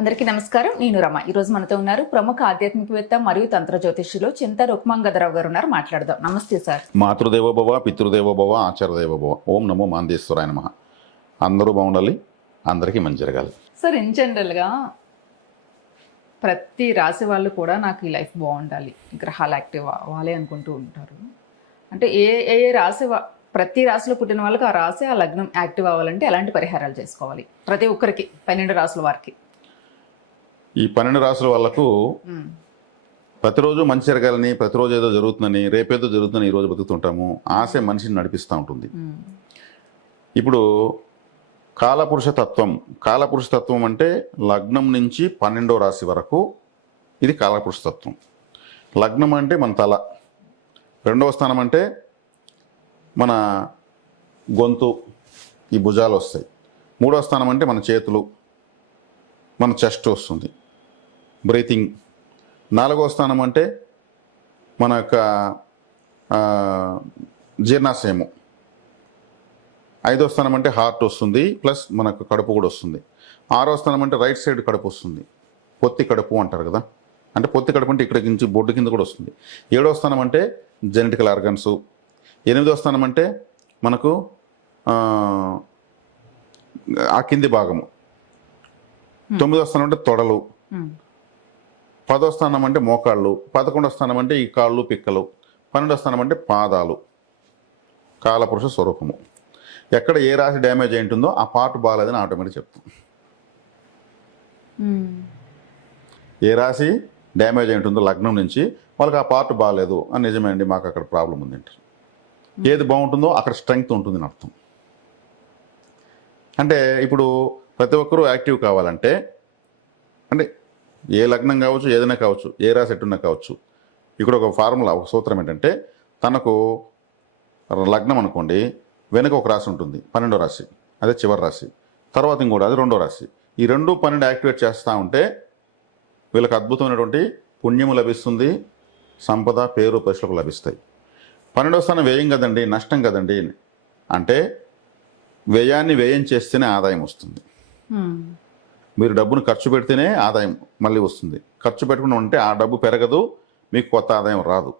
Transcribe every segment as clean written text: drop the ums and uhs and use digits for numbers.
అందరికీ నమస్కారం. నేను రమ. ఈ రోజు మనతో ఉన్నారు ప్రముఖ ఆధ్యాత్మికవేత్త మరియు తంత్ర జ్యోతిష్యులు చింత రుక్మాంగదరావు గారు ఉన్నారు. మాట్లాడదాం. నమస్తే సార్. మాతృదేవోభవ, పితృదేవోభవ, ఆచార్యదేవోభవ. ఓం నమో మాందేశ్వరాయ నమః. అందరూ బాగుండాలి, అందరికీ మంచి జరగాలి. సార్, ఇన్ జనరల్గా ప్రతి రాశి వాళ్ళు కూడా నాకు ఈ లైఫ్ బాగుండాలి, గ్రహాలు యాక్టివ్ అవ్వాలి అనుకుంటూ ఉంటారు. అంటే ఏ ఏ రాశి ప్రతి రాశిలో పుట్టిన వాళ్ళకి ఆ రాశి ఆ లగ్నం యాక్టివ్ అవ్వాలంటే ఎలాంటి పరిహారాలు చేసుకోవాలి? ప్రతి ఒక్కరికి 12 రాశుల వారికి. ఈ 12 రాసుల వాళ్ళకు ప్రతిరోజు మంచి జరగాలని, ప్రతిరోజు ఏదో జరుగుతుందని, రేపేదో జరుగుతుందని ఈరోజు బతుకుతుంటాము. ఆశ మనిషిని నడిపిస్తూ ఉంటుంది. ఇప్పుడు కాలపురుష తత్వం అంటే లగ్నం నుంచి 12వ రాశి వరకు ఇది కాలపురుష తత్వం. లగ్నం అంటే మన తల, రెండవ స్థానం అంటే మన గొంతు, ఈ భుజాలు వస్తాయి. మూడవ స్థానం అంటే మన చేతులు, మన చెస్ట్ వస్తుంది, బ్రీతింగ్. నాలుగవ స్థానం అంటే మన యొక్క జీర్ణాశయము. ఐదవ స్థానం అంటే హార్ట్ వస్తుంది, ప్లస్ మనకు కడుపు కూడా వస్తుంది. ఆరవ స్థానం అంటే రైట్ సైడ్ కడుపు వస్తుంది, పొత్తి కడుపు అంటారు కదా. అంటే పొత్తి కడుపు అంటే ఇక్కడ నుంచి బొడ్డు కింద కూడా వస్తుంది. ఏడవ స్థానం అంటే జెనెటికల్ ఆర్గన్స్. ఎనిమిదవ స్థానం అంటే మనకు ఆ కింది భాగము. తొమ్మిదవ స్థానం అంటే తొడలు. 10వ స్థానం అంటే మోకాళ్ళు. 11వ స్థానం అంటే ఈ కాళ్ళు, పిక్కలు. 12వ స్థానం అంటే పాదాలు. కాలపురుష స్వరూపము. ఎక్కడ ఏ రాశి డ్యామేజ్ అయి ఉంటుందో ఆ పార్ట్ బాగాలేదని ఆటోమేటిక్ చెప్తాం. ఏ రాశి డ్యామేజ్ అయి ఉంటుందో లగ్నం నుంచి వాళ్ళకి ఆ పార్ట్ బాగాలేదు అని, నిజమే అండి మాకు అక్కడ ప్రాబ్లం ఉంది అంటారు. ఏది బాగుంటుందో అక్కడ స్ట్రెంగ్త్ ఉంటుంది అని అర్థం. అంటే ఇప్పుడు ప్రతి ఒక్కరూ యాక్టివ్ కావాలంటే, అంటే ఏ లగ్నం కావచ్చు, ఏదైనా కావచ్చు, ఏ రాశి ఎట్టున్నా కావచ్చు, ఇక్కడ ఒక ఫార్ములా, ఒక సూత్రం ఏంటంటే, తనకు లగ్నం అనుకోండి, వెనుక ఒక రాశి ఉంటుంది 12వ రాశి, అదే చివరి రాశి. తర్వాత ఇంకోటి, అది 2వ రాశి. ఈ 2, 12 యాక్టివేట్ చేస్తూ ఉంటే వీళ్ళకి అద్భుతమైనటువంటి పుణ్యము లభిస్తుంది, సంపద, పేరు, ప్రశ్నలకు లభిస్తాయి. 12వ స్థానం వ్యయం కదండి, నష్టం కదండి అంటే, వ్యయాన్ని వ్యయం చేస్తేనే ఆదాయం వస్తుంది. మీరు డబ్బును ఖర్చు పెడితేనే ఆదాయం మళ్ళీ వస్తుంది. ఖర్చు పెట్టకుండా ఉంటే ఆ డబ్బు పెరగదు, మీకు కొత్త ఆదాయం రాదు.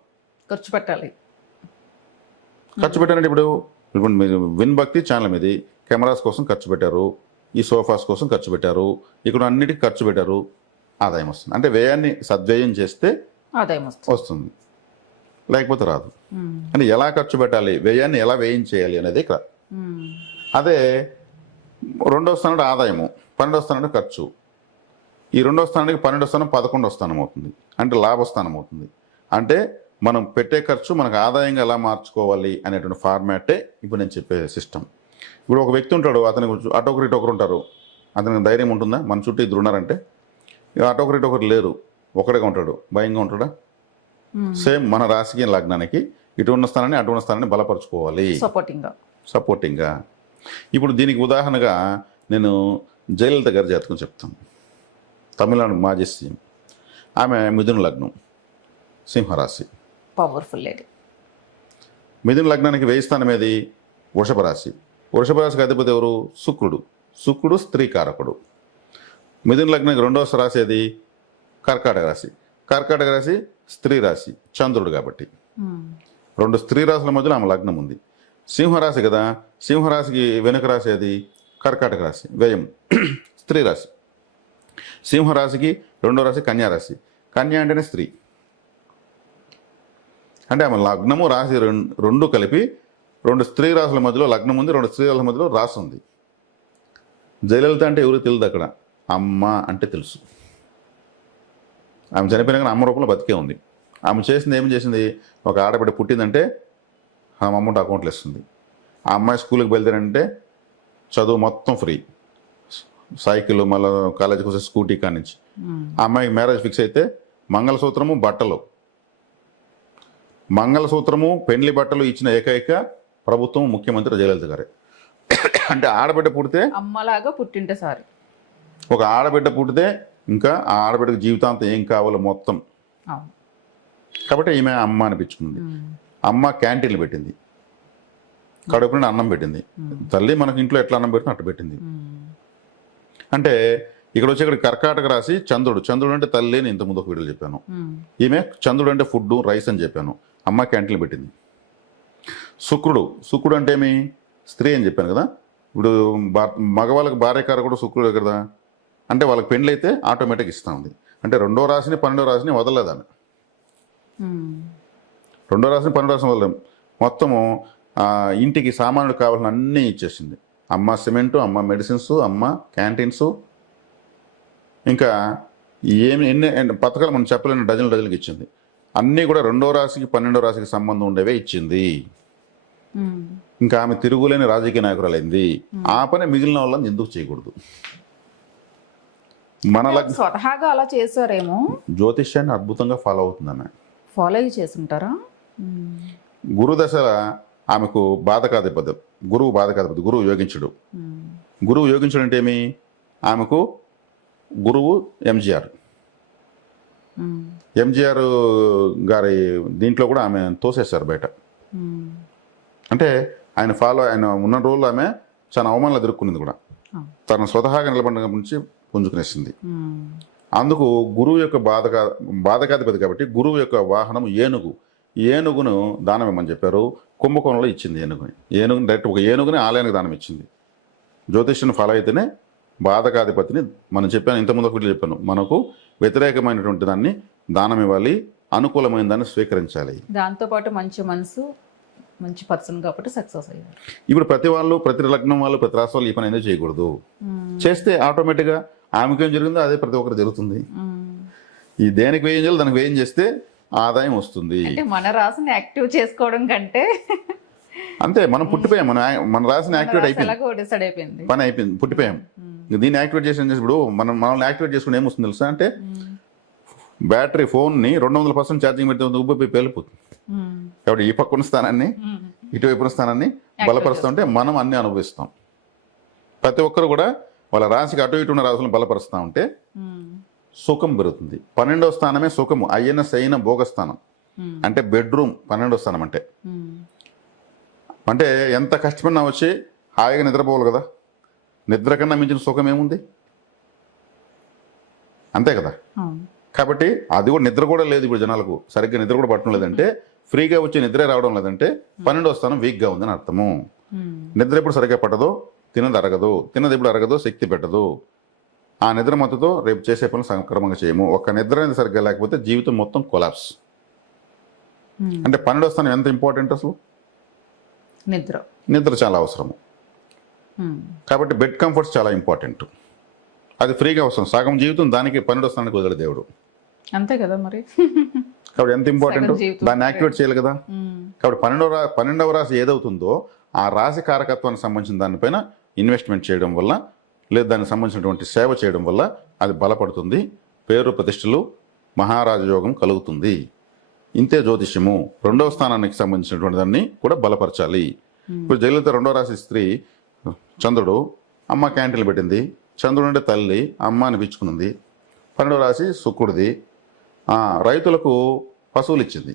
ఖర్చు పెట్టాలి. ఖర్చు పెట్టాలంటే ఇప్పుడు మీరు విన్ భక్తి ఛానల్ మీది కెమెరాస్ కోసం ఖర్చు పెట్టారు, ఈ సోఫాస్ కోసం ఖర్చు పెట్టారు, ఇక్కడ అన్నిటికీ ఖర్చు పెట్టారు, ఆదాయం వస్తుంది. అంటే వ్యయాన్ని సద్వ్యయం చేస్తే ఆదాయం వస్తుంది, లేకపోతే రాదు. అంటే ఎలా ఖర్చు పెట్టాలి, వ్యయాన్ని ఎలా వ్యయం చేయాలి అనేది ఇక్కడ. అదే 2వ స్థానం ఆదాయము, 12వ స్థానం ఖర్చు. ఈ 2వ స్థానానికి 12వ స్థానం 11వ స్థానం అవుతుంది, అంటే లాభస్థానం అవుతుంది. అంటే మనం పెట్టే ఖర్చు మనకు ఆదాయంగా ఎలా మార్చుకోవాలి అనేటువంటి ఫార్మాటే ఇప్పుడు నేను చెప్పే సిస్టమ్. ఇప్పుడు ఒక వ్యక్తి ఉంటాడు, అతనికి అటొకరు ఇటొకరు ఉంటారు, అతనికి ధైర్యం ఉంటుందా? మన చుట్టూ ఇద్దరు ఉన్నారంటే అటొకరు ఇటొకరు లేరు, ఒకటిగా ఉంటాడు, భయంగా ఉంటాడా? సేమ్ మన రాశికి లగ్నానికి ఇటు ఉన్న స్థానాన్ని అటు ఉన్న స్థానాన్ని బలపరుచుకోవాలి, సపోర్టింగ్గా. ఇప్పుడు దీనికి ఉదాహరణగా నేను జయలలిత గారి జాతకం చెప్తాను. తమిళనాడు మాజీ సీఎం. ఆమె మిథున లగ్నం, సింహరాశి, పవర్ఫుల్ లేడీ. మిథున లగ్నానికి 1000 స్థానం ఏది? వృషభ రాశి. వృషభ రాశికి అధిపతి ఎవరు? శుక్రుడు స్త్రీ కారకుడు. మిథున లగ్నానికి 2వ రాశి ఏది? కర్కాటక రాశి. కర్కాటక రాశి స్త్రీ రాశి, చంద్రుడు కాబట్టి 2 స్త్రీ రాశుల మధ్యలో ఆమె లగ్నం ఉంది. సింహరాశి కదా, సింహరాశికి వెనుక రాశి ఏది? కర్కాటక రాశి, వ్యయం, స్త్రీ రాశి. సింహరాశికి 2వ రాశి కన్యారాశి. కన్యా అంటేనే స్త్రీ. అంటే ఆమె లగ్నము రాశి రెండు కలిపి 2 స్త్రీ రాశుల మధ్యలో లగ్నం ఉంది, 2 స్త్రీ రాశుల మధ్యలో రాశి ఉంది. జయలలిత అంటే ఎవరికి తెలియదు, అక్కడ అమ్మ అంటే తెలుసు. ఆమె చనిపోయినా అమ్మ రూపంలో బతికే ఉంది. ఆమె చేసింది ఏం చేసింది? ఒక ఆడబిడ్డ పుట్టిందంటే ఆమె అమౌంట్ అకౌంట్లో ఇస్తుంది. ఆ అమ్మాయి స్కూల్కి బయలుదేరంటే చదువు మొత్తం ఫ్రీ, సైకిల్, మళ్ళీ కాలేజీకి వస్తే స్కూటీ కానించి. ఆ అమ్మాయికి మ్యారేజ్ ఫిక్స్ అయితే మంగళసూత్రము, బట్టలు, మంగళసూత్రము, పెండ్లి బట్టలు ఇచ్చిన ఏకైక ప్రభుత్వం ముఖ్యమంత్రి జయలలిత గారే. అంటే ఆడబిడ్డ పుడితే అమ్మలాగా పుట్టింటే సార్, ఒక ఆడబిడ్డ పుడితే ఇంకా ఆ ఆడబిడ్డకి జీవితాంతం ఏం కావాలో మొత్తం. కాబట్టి ఈమె అమ్మ అనిపించుకుంది. అమ్మ క్యాంటీన్లు పెట్టింది, కడుపు నుండి అన్నం పెట్టింది. తల్లి మనకి ఇంట్లో ఎట్లా అన్నం పెట్టిందో అట్లా పెట్టింది. అంటే ఇక్కడ కర్కాటక రాశి చంద్రుడు. చంద్రుడు అంటే తల్లి అని ఇంతకుముందు ఒక వీడియోలో చెప్పాను. ఉమ్, ఈమె చంద్రుడు అంటే ఫుడ్ రైస్ అని చెప్పాను. అమ్మ క్యాంటీన్లు పెట్టింది. శుక్రుడు అంటే ఏమి? స్త్రీ అని చెప్పాను కదా. ఇప్పుడు మగవాళ్ళకి భార్యకార కూడా శుక్రుడు కదా. అంటే వాళ్ళకి పెళ్ళైతే ఆటోమేటిక్ ఇస్తా ఉంది. అంటే 2వ రాశిని 12వ రాశిని వదలలేదాన్ని. ఉమ్, 2వ రాశిని 12వ రాశిని వదలలేం. మొత్తము ఇంటికి సామాన్లు కావాల్సిన అన్నీ ఇచ్చేసింది. అమ్మ సిమెంటు, అమ్మ మెడిసిన్స్, అమ్మ క్యాంటీన్స్, ఇంకా ఎన్ని పథకాలు మనం చెప్పలేని డజన్లకు ఇచ్చింది. అన్నీ కూడా 2వ రాశికి 12వ రాశికి సంబంధం ఉండేవే ఇచ్చింది. ఉమ్. ఇంకా ఆమె తిరుగులేని రాజకీయ నాయకురాలైంది. ఆ పని మిగిలిన వాళ్ళని ఎందుకు చేయకూడదు? మన స్వతహాగా అలా చేశారేమో, జ్యోతిష్యాన్ని అద్భుతంగా ఫాలో అవుతుంది ఆమె. ఫాలో అయ్యి చేసుంటారా? ఉమ్, గురుదశ ఆమెకు బాధకాధిపతి. గురువు బాధకాధిపతి. గురువు యోగించుడు. ఉమ్, గురువు యోగించుడు అంటే ఏమి? ఆమెకు గురువు ఎంజీఆర్. ఉమ్, ఎంజీఆర్ గారి దీంట్లో కూడా ఆమె తోసేశారు బయట. ఉమ్. అంటే ఆయన ఉన్న రోజులు ఆమె చాలా అవమానాలు ఎదుర్కొంది కూడా. తన స్వతహాగా నిలబడిన నుంచి పుంజుకునేసింది. ఉమ్, అందుకు గురువు యొక్క బాధకాధిపతి కాబట్టి గురువు యొక్క వాహనం ఏనుగు. ఏనుగును దానం ఇమ్మని చెప్పారు. కుంభకోణంలో ఇచ్చింది ఏనుగుని డైరెక్ట్ ఒక ఏనుగుని ఆలయానికి దానం ఇచ్చింది. జ్యోతిష్యుని ఫాలో అయితేనే బాధకాధిపతిని మనం చెప్పాను, ఇంతకుముందు ఒకటి చెప్పాను, మనకు వ్యతిరేకమైనటువంటి దాన్ని దానం ఇవ్వాలి, అనుకూలమైన దాన్ని స్వీకరించాలి. దాంతోపాటు మంచి మనసు, మంచి పర్సన్ కాబట్టి సక్సెస్ అయ్యారు. ఇప్పుడు ప్రతి లగ్నం వాళ్ళు, ప్రతి రాష్ట్ర వాళ్ళు ఈ పని ఎందుకు చేయకూడదు? చేస్తే ఆటోమేటిక్గా ఆమెకేం జరిగిందో అదే ప్రతి ఒక్కరు జరుగుతుంది. ఈ దేనికి వ్యయం చేయాలి దానికి వ్యయం చేస్తే ఆదాయం వస్తుంది. అంటే మన రాశిని యాక్టివ్ చేసుకోవడం కంటే అంతే. మనం పుట్టిపోయాం, మన రాశిని యాక్టివేట్ అయిపోయింది, పని అయిపోయింది, పుట్టిపోయాం. దీన్ని యాక్టివేట్ చేసి ఇప్పుడు మనల్ని యాక్టివేట్ చేసుకుని ఏమొస్తుంది తెలుసా? అంటే బ్యాటరీ ఫోన్ని 200% ఛార్జింగ్ పెడితే ఉబ్బిపోయి పేలిపోతుంది. కాబట్టి ఈ పక్కన స్థానాన్ని ఇటువైపున స్థానాన్ని బలపరుస్తుంటే మనం అన్ని అనుభవిస్తాం. ప్రతి ఒక్కరు కూడా వాళ్ళ రాశికి అటు ఇటు ఉన్న రాశులను బలపరుస్తూ ఉంటే సుఖం పెరుగుతుంది. 12వ స్థానమే సుఖము. అయిన సైన భోగస్థానం అంటే బెడ్రూమ్. 12వ స్థానం అంటే ఎంత కష్టపడినా వచ్చి హాయిగా నిద్రపోవాలి కదా. నిద్ర కన్నా మించిన సుఖం ఏముంది? అంతే కదా. కాబట్టి అది కూడా నిద్ర కూడా లేదు ఇప్పుడు జనాలకు. సరిగ్గా నిద్ర కూడా పట్టడం లేదంటే, ఫ్రీగా వచ్చి నిద్రే రావడం లేదంటే 12వ స్థానం వీక్గా ఉందని అర్థము. నిద్ర ఎప్పుడు సరిగ్గా పట్టదో, తినది అరగదు, తినది ఎప్పుడు అరగదో, శక్తి పెట్టదు. ఆ నిద్ర మత్తుతో రేపు చేసే పనులు సక్రమంగా చేయము. ఒక నిద్ర అనేది సరిగ్గా లేకపోతే జీవితం మొత్తం కొలాప్స్. అంటే 12వ స్థానం ఎంత ఇంపార్టెంట్ అసలు? నిద్ర చాలా అవసరము. కాబట్టి బెడ్ కంఫర్ట్స్ చాలా ఇంపార్టెంట్. అది ఫ్రీగా వస్తుంది. సగం జీవితం దానికి 12వ స్థానానికి వదిలే దేవుడు. అంతే కదా మరి. కాబట్టి ఎంత ఇంపార్టెంట్, దాన్ని యాక్టివేట్ చేయాలి కదా. కాబట్టి 12వ రాశి ఏదవుతుందో ఆ రాశి కారకత్వానికి సంబంధించిన దానిపైన ఇన్వెస్ట్మెంట్ చేయడం వల్ల, లేదా దానికి సంబంధించినటువంటి సేవ చేయడం వల్ల అది బలపడుతుంది. పేరు ప్రతిష్టలు, మహారాజ యోగం కలుగుతుంది. ఇంతే జ్యోతిష్యము. 2వ స్థానానికి సంబంధించినటువంటి దాన్ని కూడా బలపరచాలి. ఇప్పుడు జయలలిత 2వ రాశి స్త్రీ. చంద్రుడు, అమ్మ క్యాంటీన్లు పెట్టింది. చంద్రుడు అంటే తల్లి, అమ్మ అనిపించుకున్నది. 12వ రాశి శుక్రుడిది. రైతులకు పశువులు ఇచ్చింది.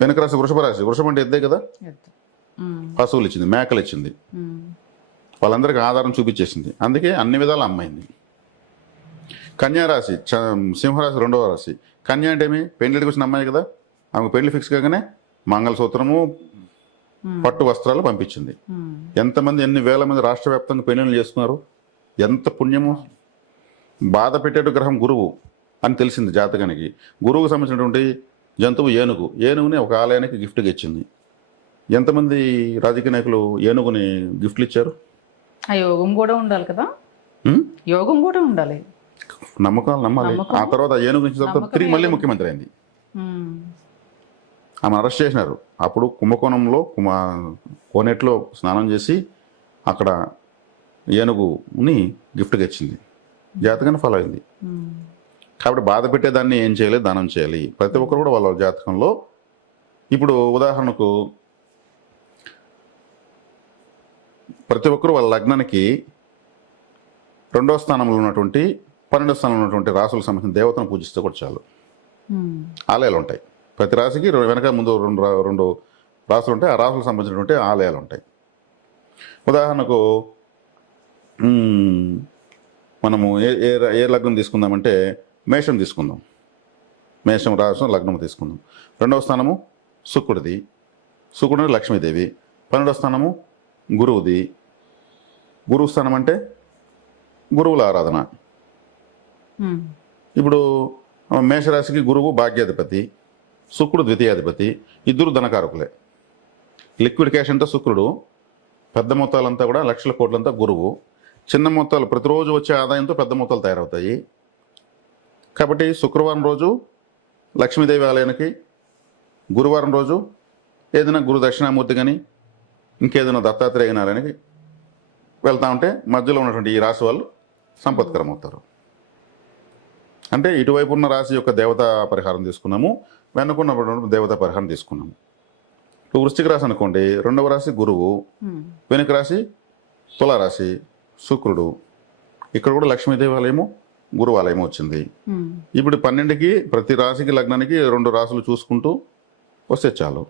వెనుక రాశి వృషభ రాశి. వృషభం అంటే ఎద్దే కదా. పశువులు ఇచ్చింది, మేకలు ఇచ్చింది. వాళ్ళందరికీ ఆధారం చూపించేసింది. అందుకే అన్ని విధాలు అమ్మాయింది. కన్యారాశి సింహరాశి 2వ రాశి. కన్య అంటే ఏమి? పెళ్లికి వచ్చిన అమ్మాయి కదా. ఆమె పెళ్లి ఫిక్స్ కాగానే మంగళసూత్రము, పట్టు వస్త్రాలు పంపించింది. ఎంతమంది, ఎన్ని వేల మంది రాష్ట్ర వ్యాప్తంగా పెళ్లిళ్ళు చేసుకున్నారు. ఎంత పుణ్యము. బాధ పెట్టేటు గ్రహం గురువు అని తెలిసింది జాతకానికి. గురువుకు సంబంధించినటువంటి జంతువు ఏనుగు. ఏనుగుని ఒక ఆలయానికి గిఫ్ట్గా ఇచ్చింది. ఎంతమంది రాజకీయ నాయకులు ఏనుగుని గిఫ్ట్లు ఇచ్చారు? ఆ యోగం కూడా ఉండాలి కదా. యోగం కూడా ఉండాలి, నమ్మకాలు నమ్మాలి. ఆ తర్వాత ఏనుగు ఇచ్చిన తర్వాత తిరిగి మళ్ళీ ముఖ్యమంత్రి అయింది. ఆమె అరెస్ట్ చేసినారు. అప్పుడు కుంభకోణంలో కోనేట్లో స్నానం చేసి అక్కడ ఏనుగుని గిఫ్ట్గా ఇచ్చింది. జాతకాన్ని ఫాలో అయింది. కాబట్టి బాధ పెట్టేదాన్ని ఏం చేయాలి? దానం చేయాలి. ప్రతి ఒక్కరు కూడా వాళ్ళ జాతకంలో. ఇప్పుడు ఉదాహరణకు ప్రతి ఒక్కరు వాళ్ళ లగ్నానికి 2వ స్థానంలో ఉన్నటువంటి 12వ స్థానంలో ఉన్నటువంటి రాసులకు సంబంధించిన దేవతను పూజిస్తే కూడా చాలు. ఆలయాలు ఉంటాయి. ప్రతి రాశికి వెనక ముందు రెండు రాసులు ఉంటాయి. ఆ రాసులకు సంబంధించినటువంటి ఆలయాలు ఉంటాయి. ఉదాహరణకు మనము ఏ లగ్నం తీసుకుందామంటే మేషం తీసుకుందాం. మేషం రాశి లగ్నం తీసుకుందాం. 2వ స్థానము శుక్రుడిది. శుక్రుడు లక్ష్మీదేవి. 12వ స్థానము గురువుది. గురువు స్థానం అంటే గురువుల ఆరాధన. ఇప్పుడు మేషరాశికి గురువు భాగ్యాధిపతి, శుక్రుడు ద్వితీయాధిపతి, ఇద్దరు ధనకారకులే. లిక్విడ్ క్యాష్ అంతా శుక్రుడు, పెద్ద మొత్తాలంతా కూడా లక్షల కోట్లంతా గురువు. చిన్న మొత్తాలు ప్రతిరోజు వచ్చే ఆదాయంతో పెద్ద మొత్తాలు తయారవుతాయి. కాబట్టి శుక్రవారం రోజు లక్ష్మీదేవి ఆలయానికి, గురువారం రోజు ఏదైనా గురు దక్షిణామూర్తి కానీ ఇంకేదైనా దత్తాత్రేయ ఆలయానికి వెళ్తా ఉంటే మధ్యలో ఉన్నటువంటి ఈ రాశి వాళ్ళు సంపత్కరం అవుతారు. అంటే ఇటువైపు ఉన్న రాశి యొక్క దేవతా పరిహారం తీసుకున్నాము, వెనుకున్న దేవతా పరిహారం తీసుకున్నాము. ఇప్పుడు వృశ్చిక రాశి అనుకోండి, 2వ రాశి గురువు, వెనుక రాశి తులారాశి శుక్రుడు. ఇక్కడ కూడా లక్ష్మీదేవి ఆలయము గురువు ఆలయము వచ్చింది. ఇప్పుడు 12కి ప్రతి రాశికి లగ్నానికి 2 రాశులు చూసుకుంటూ వస్తే చాలు.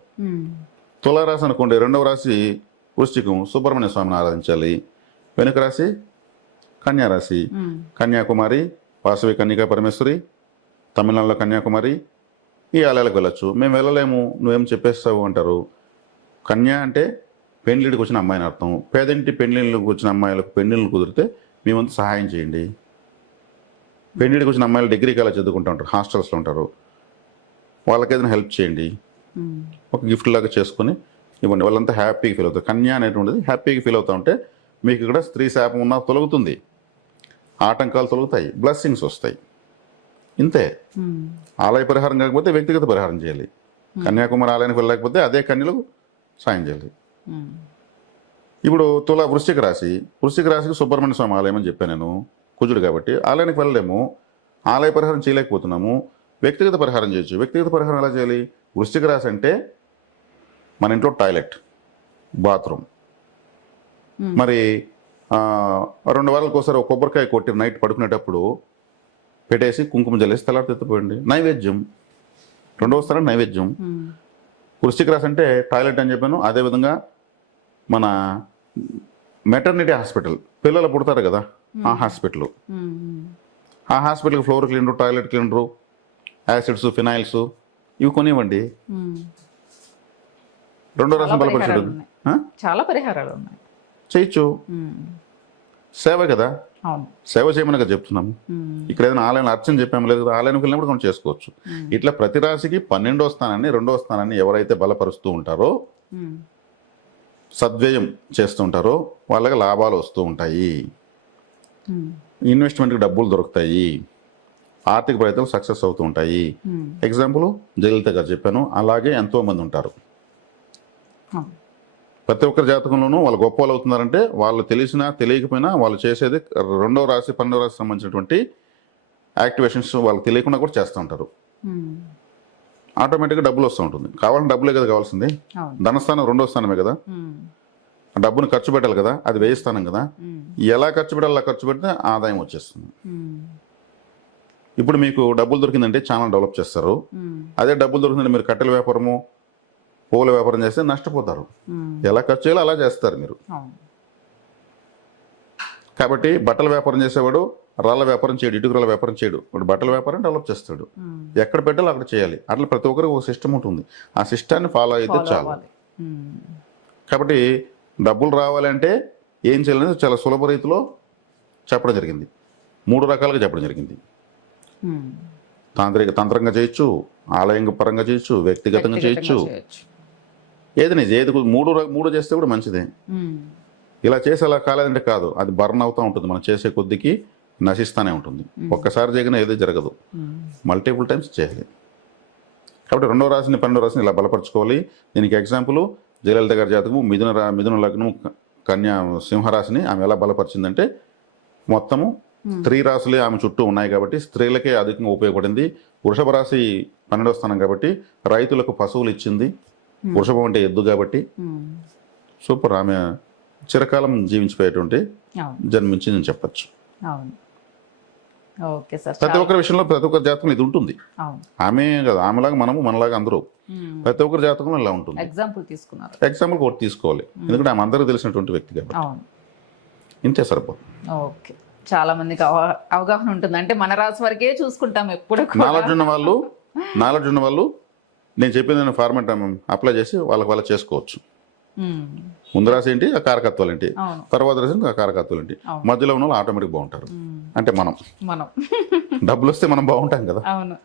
తులారాశి అనుకోండి, 2వ రాశి వృశ్చికం, సుబ్రహ్మణ్య స్వామిని ఆరాధించాలి. వెనుక రాశి కన్యారాశి, కన్యాకుమారి, వాసవి కన్యకా పరమేశ్వరి, తమిళనాడులో కన్యాకుమారి, ఈ ఆలయాలకు వెళ్ళొచ్చు. మేము వెళ్ళలేము, నువ్వేం చెప్పేస్తావు అంటారు. కన్యా అంటే పెండ్లిడికి వచ్చిన అమ్మాయిని అర్థం. పేదింటి పెండ్లిళ్ళకి వచ్చిన అమ్మాయిలకు పెండ్లిళ్ళు కుదిరితే మేమంతా సహాయం చేయండి. పెండ్లిడికి వచ్చిన అమ్మాయిలు డిగ్రీ కాలేజ్ చదువుకుంటూ ఉంటారు, హాస్టల్స్లో ఉంటారు, వాళ్ళకి ఏదైనా హెల్ప్ చేయండి, ఒక గిఫ్ట్ లాగా చేసుకొని ఇవ్వండి. వాళ్ళంతా హ్యాపీగా ఫీల్ అవుతారు. కన్యా అనేటువంటిది హ్యాపీగా ఫీల్ అవుతూ ఉంటే మీకు ఇక్కడ స్త్రీ శాపం ఉన్నా తొలగుతుంది, ఆటంకాలు తొలగుతాయి, బ్లెస్సింగ్స్ వస్తాయి. ఇంతే. ఆలయ పరిహారం కాకపోతే వ్యక్తిగత పరిహారం చేయాలి. కన్యాకుమారి ఆలయానికి వెళ్ళలేకపోతే అదే కన్యలకు సాయం చేయాలి. ఇప్పుడు వృశ్చిక రాశికి సుబ్రహ్మణ్య స్వామి ఆలయం అని చెప్పాను నేను, కుజుడు కాబట్టి ఆలయానికి వెళ్ళలేము, ఆలయ పరిహారం చేయలేకపోతున్నాము, వ్యక్తిగత పరిహారం చేయొచ్చు. వ్యక్తిగత పరిహారం ఎలా చేయాలి? వృశ్చిక రాశి అంటే మన ఇంట్లో టాయిలెట్, బాత్రూమ్. మరి 2 వారాలకు ఒకసారి ఒక కొబ్బరికాయ కొట్టి నైట్ పడుకునేటప్పుడు పెట్టేసి కుంకుమ జల్లేసి తెల్లారిపోయింది. నైవేద్యం. 2వ స్థానం నైవేద్యం. వృశ్చిక రాశి అంటే టాయిలెట్ అని చెప్పాను. అదేవిధంగా మన మెటర్నిటీ హాస్పిటల్, పిల్లలు పుడతారు కదా, ఆ హాస్పిటల్, ఆ హాస్పిటల్కి floor cleaner, toilet cleaner, acids, phenyls ఇవి కొనివ్వండి. 2వ రాశిని బలపరిచాడు. చాలా పరిహారాలు ఉన్నాయి, చేయొచ్చు. సేవ కదా, సేవ చేయమని కదా చెప్తున్నాము. ఇక్కడ ఏదైనా ఆలయం అర్చన చెప్పాము లేదు కదా, ఆలయానికి వెళ్ళినప్పుడు మనం చేసుకోవచ్చు. ఇట్లా ప్రతి రాశికి 12వ స్థానాన్ని 2వ స్థానాన్ని ఎవరైతే బలపరుస్తూ ఉంటారో, సద్వ్యయం చేస్తూ ఉంటారో వాళ్ళకి లాభాలు వస్తూ ఉంటాయి, ఇన్వెస్ట్మెంట్కి డబ్బులు దొరుకుతాయి, ఆర్థిక ప్రయత్నాలు సక్సెస్ అవుతూ ఉంటాయి. ఎగ్జాంపుల్ జయలలిత గారు చెప్పాను, అలాగే ఎంతో మంది ఉంటారు. ప్రతి ఒక్కరి జాతకంలోనూ వాళ్ళు గొప్ప వాళ్ళు అవుతున్నారంటే వాళ్ళు తెలిసినా తెలియకపోయినా వాళ్ళు చేసేది 2వ రాశి 12వ రాశి సంబంధించినటువంటి యాక్టివేషన్స్ వాళ్ళకి తెలియకుండా కూడా చేస్తూ ఉంటారు. ఆటోమేటిక్గా డబ్బులు వస్తూ ఉంటుంది. కావాలంటే డబ్బులే కదా కావాల్సింది. ధనస్థానం 2వ స్థానమే కదా, డబ్బును ఖర్చు పెట్టాలి కదా, అది వ్యయ స్థానం కదా. ఎలా ఖర్చు పెట్టాలి అలా ఖర్చు పెడితే ఆదాయం వచ్చేస్తుంది. ఇప్పుడు మీకు డబ్బులు దొరికిందంటే ఛానల్ డెవలప్ చేస్తారు. అదే డబ్బులు దొరికిందంటే మీరు కట్టెల వ్యాపారము, పూల వ్యాపారం చేస్తే నష్టపోతారు. ఎలా ఖర్చు చేయాలో అలా చేస్తారు మీరు. కాబట్టి బట్టల వ్యాపారం చేసేవాడు రాళ్ళ వ్యాపారం చేయడు, ఇటుకరాల వ్యాపారం చేయడు, వాడు బట్టల వ్యాపారం డెవలప్ చేస్తాడు. ఎక్కడ పెట్టాలో అక్కడ చేయాలి. అట్లా ప్రతి ఒక్కరికి ఒక సిస్టమ్ ఉంటుంది, ఆ సిస్టాన్ని ఫాలో అయితే చాలు. కాబట్టి డబ్బులు రావాలంటే ఏం చేయాలనేది చాలా సులభ రీతిలో చెప్పడం జరిగింది. 3 రకాలుగా చెప్పడం జరిగింది. తంత్రంగా చేయొచ్చు, ఆలయంగా పరంగా చేయొచ్చు, వ్యక్తిగతంగా చేయొచ్చు. ఏది మూడు చేస్తే కూడా మంచిదే. ఇలా చేసి అలా కాలేదంటే కాదు, అది బర్న్ అవుతూ ఉంటుంది, మనం చేసే కొద్దికి నశిస్తూనే ఉంటుంది. ఒక్కసారి చేయగానే ఏది జరగదు, మల్టిపుల్ టైమ్స్ చేయాలి. కాబట్టి 2వ రాశిని 12వ రాశిని ఇలా బలపరచుకోవాలి. దీనికి ఎగ్జాంపుల్ జయలలిత గారి జాతకము, మిథున లగ్నం, కన్యా సింహరాశిని ఆమె ఎలా బలపరిచిందంటే మొత్తము 3 రాశులే ఆమె చుట్టూ ఉన్నాయి కాబట్టి స్త్రీలకే అధికంగా ఉపయోగపడింది. వృషభ రాశి 12వ స్థానం కాబట్టి రైతులకు పశువులు ఇచ్చింది. వృషభం అంటే ఎద్దు కాబట్టి సూపర్. ఆమె చిరకాలం జీవించిపోయేటువంటి జన్మించిందని చెప్పచ్చు. ప్రతి ఒక్కరి విషయంలో ప్రతి ఒక్కరి జాతకం ఇది ఉంటుంది. ఆమె కదా, ఆమెలాగా మనలాగా అందరూ ప్రతి ఒక్కరి జాతకం ఇలా ఉంటుంది. ఎగ్జాంపుల్ ఒకటి తీసుకోవాలి, ఎందుకంటే ఆమె అందరికీ తెలిసినటువంటి వ్యక్తి కాబట్టి. ఇంతే సరిపోతుంది. ఓకే. చాలా మందికి అవగాహన ఉంటుంది. అంటే మన రాశి వరకే చూసుకుంటాం ఎప్పుడు కూడా. నాలెడ్జ్ ఉన్న వాళ్ళు నేను చెప్పింది ఫార్మాట్ అప్లై చేసి వాళ్ళకి చేసుకోవచ్చు. ఉమ్, ముందు రాసి ఏంటి ఆ కారకత్వాలు ఏంటి, అవును. తర్వాత రాసి ఆ కారకత్వాలు ఏంటి, అవును. మధ్యలో ఉన్న వాళ్ళు ఆటోమేటిక్ బాగుంటారు. అంటే మనం డబ్బులు వస్తే మనం బాగుంటాం కదా, అవును.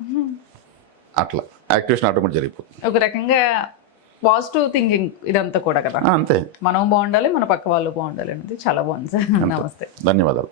అట్లా యాక్టివేషన్ ఆటోమేటిక్ జరిగిపోతుంది. ఒక రకంగా పాజిటివ్ థింకింగ్ ఇదంతా కూడా కదా. అంతే. మనం బాగుండాలి, మన పక్క వాళ్ళు బాగుండాలి అనేది చాలా బాగుంది సార్. నమస్తే. ధన్యవాదాలు.